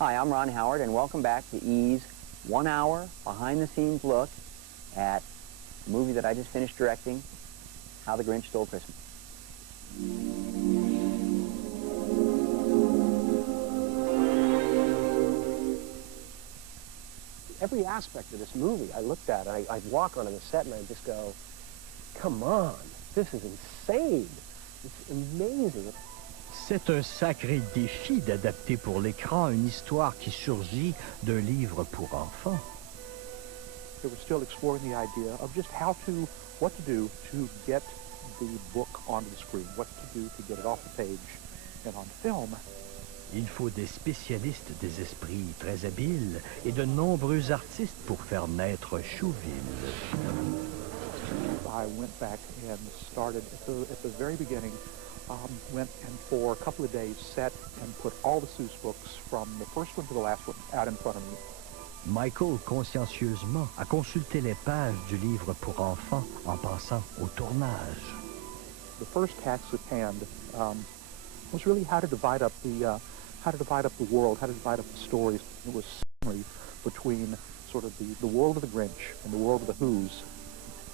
Hi, I'm Ron Howard, and welcome back to E's 1 hour behind-the-scenes look at the movie that I just finished directing, How the Grinch Stole Christmas. Every aspect of this movie I looked at, I'd walk onto the set and I'd just go, come on, this is insane. It's amazing. C'est un sacré défi d'adapter pour l'écran une histoire qui surgit d'un livre pour enfants. They were still exploring the idea of just what to do to get the book onto the screen, what to do to get it off the page and on film. Il faut des spécialistes des esprits très habiles et de nombreux artistes pour faire naître Chouville. I went back and started at the very beginning, went and for a couple of days set and put all the Seuss books from the first one to the last one out in front of me. Michael, consciencieusement, a consulté les pages du livre pour enfants en passant au tournage. The first task at hand was really how to divide up the world, how to divide up the stories. It was certainly between sort of the world of the Grinch and the world of the Who's.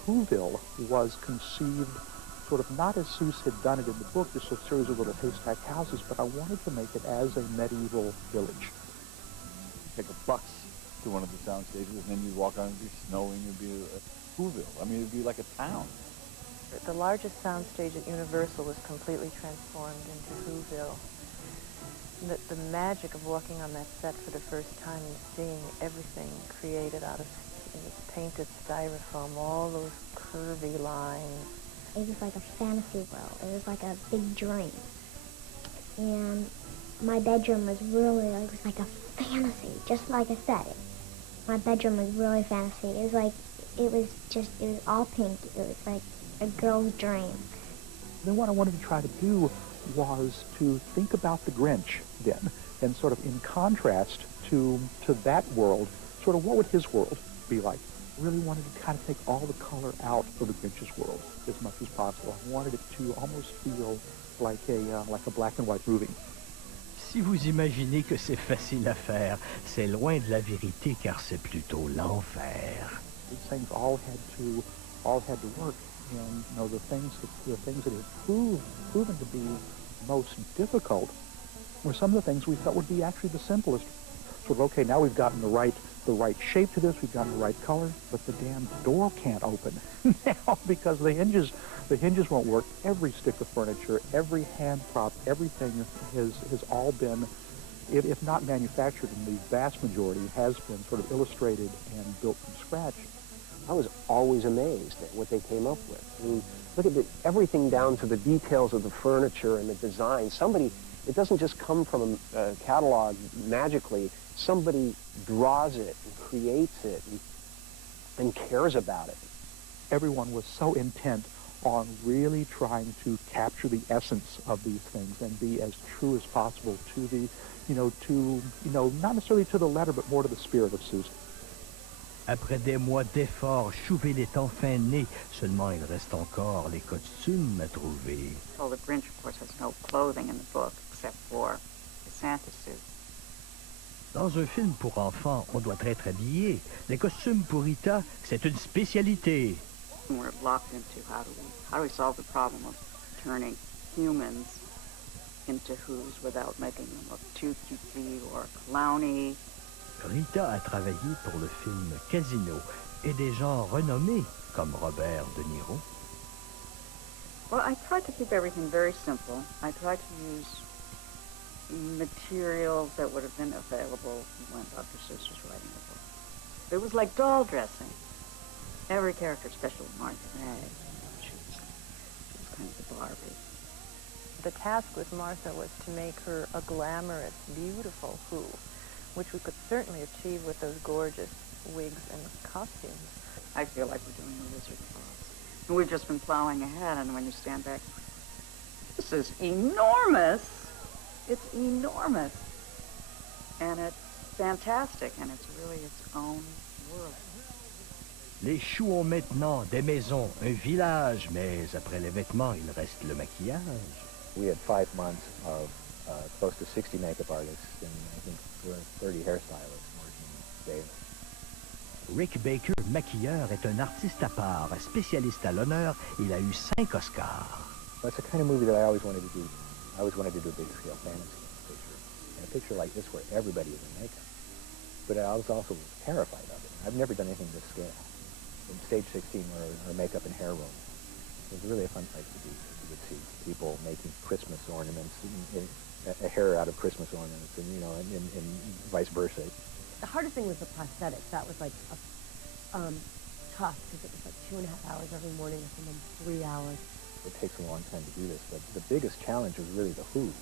Whoville was conceived sort of not as Seuss had done it in the book, just a series of little haystack houses, but I wanted to make it as a medieval village. Take a bus to one of the sound stages, and then you'd walk on, it'd be snowing, it'd be Whoville. I mean, it'd be like a town. The largest soundstage at Universal was completely transformed into Whoville. The magic of walking on that set for the first time and seeing everything created out of painted styrofoam, all those curvy lines. It was like a fantasy world. It was like a big dream. And my bedroom was really, it was like a fantasy, just like I said. My bedroom was really fantasy. It was all pink. It was like a girl's dream. Then what I wanted to try to do was to think about the Grinch then, and sort of in contrast to that world, sort of what would his world be like? I really wanted to kind of take all the color out of the Grinch's world as much as possible. I wanted it to almost feel like a black and white movie. Si vous imaginez que c'est facile à faire, c'est loin de la vérité car c'est plutôt l'enfer. These things all had to work, and you know the things that have proven to be most difficult were some of the things we felt would be actually the simplest. Sort of, okay, now we've gotten the right shape to this, we've gotten the right color, but the damn door can't open now because the hinges won't work. Every stick of furniture, every hand prop, everything has all been, if not manufactured in the vast majority, has been sort of illustrated and built from scratch. I was always amazed at what they came up with. I mean, look at everything down to the details of the furniture and the design. It doesn't just come from a catalog magically. Somebody draws it and creates it and cares about it. Everyone was so intent on really trying to capture the essence of these things and be as true as possible to not necessarily to the letter, but more to the spirit of Seuss. Après des mois d'efforts, Chouville est enfin né. Seulement, il reste encore les costumes à trouver. Well, the Grinch, of course, has no clothing in the book except for the Santa suit. Dans un film pour enfants, on doit être habillé. Les costumes pour Rita, c'est une spécialité. We're locked into how do we solve the problem of turning humans into Who's without making them look too cutesy or clowny. Rita a travaillé pour le film Casino et des gens renommés comme Robert De Niro. Well, I tried to keep everything very simple. I tried to use materials that would have been available when Dr. Seuss was writing the book. It was like doll dressing. Every character, especially Martha May, she was kind of the Barbie. The task with Martha was to make her a glamorous, beautiful Who, which we could certainly achieve with those gorgeous wigs and costumes. I feel like we're doing the Wizard of Oz. And we've just been plowing ahead, and when you stand back, this is enormous. It's enormous. And it's fantastic, and it's really its own world. Les choux ont maintenant des maisons, un village, mais après les vêtements, il reste le maquillage. We had 5 months of close to 60 makeup artists, and I think 30 hairstylists working daily. Rick Baker, maquilleur, est un artiste à part, spécialiste à l'honneur. Il a eu 5 Oscars. That's the kind of movie that I always wanted to do. I always wanted to do a big scale fantasy picture. And a picture like this where everybody is in makeup. But I was also terrified of it. I've never done anything this scale. In Stage 16 or makeup and hair room. It was really a fun place to be. You would see people making Christmas ornaments, a hair out of Christmas ornaments, and, you know, and vice versa. The hardest thing was the prosthetics. That was like tough because it was like 2.5 hours every morning and then 3 hours. It takes a long time to do this, but the biggest challenge was really the hooves.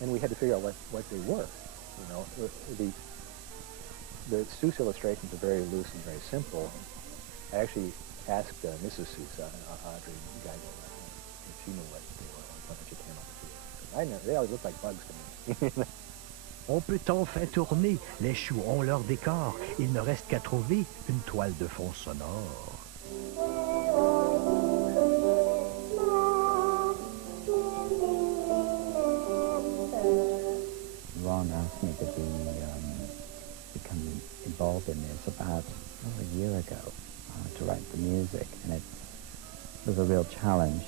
And we had to figure out what they were. You know, the Seuss illustrations are very loose and very simple. I actually asked Mrs. Seuss, Audrey Geisel, if she knew what they were, when she came up with these. I know, they always look like bugs to me. On peut enfin tourner. Les choux ont leur décor. Il ne reste qu'à trouver une toile de fond sonore. Ron asked me to become involved in this about a year ago to write the music, and it was a real challenge.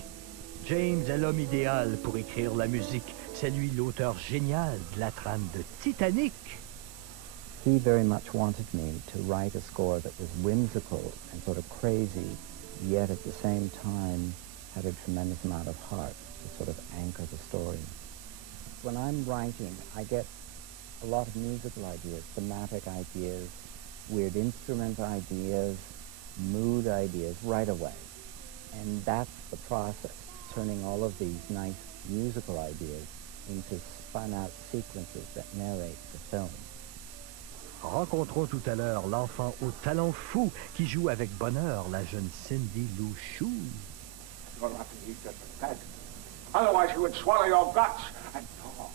James est l'homme idéal pour écrire la musique. C'est lui l'auteur génial de la trame de Titanic. He very much wanted me to write a score that was whimsical and sort of crazy, yet at the same time had a tremendous amount of heart to sort of anchor the story. When I'm writing, I get a lot of musical ideas, thematic ideas, weird instrument ideas, mood ideas right away. And that's the process, turning all of these nice musical ideas into spun-out sequences that narrate the film. Rencontrons tout à l'heure l'enfant au talent fou qui joue avec bonheur la jeune Cindy Lou Chou. You'll have to eat this, Peg. Otherwise you would swallow your guts and talk.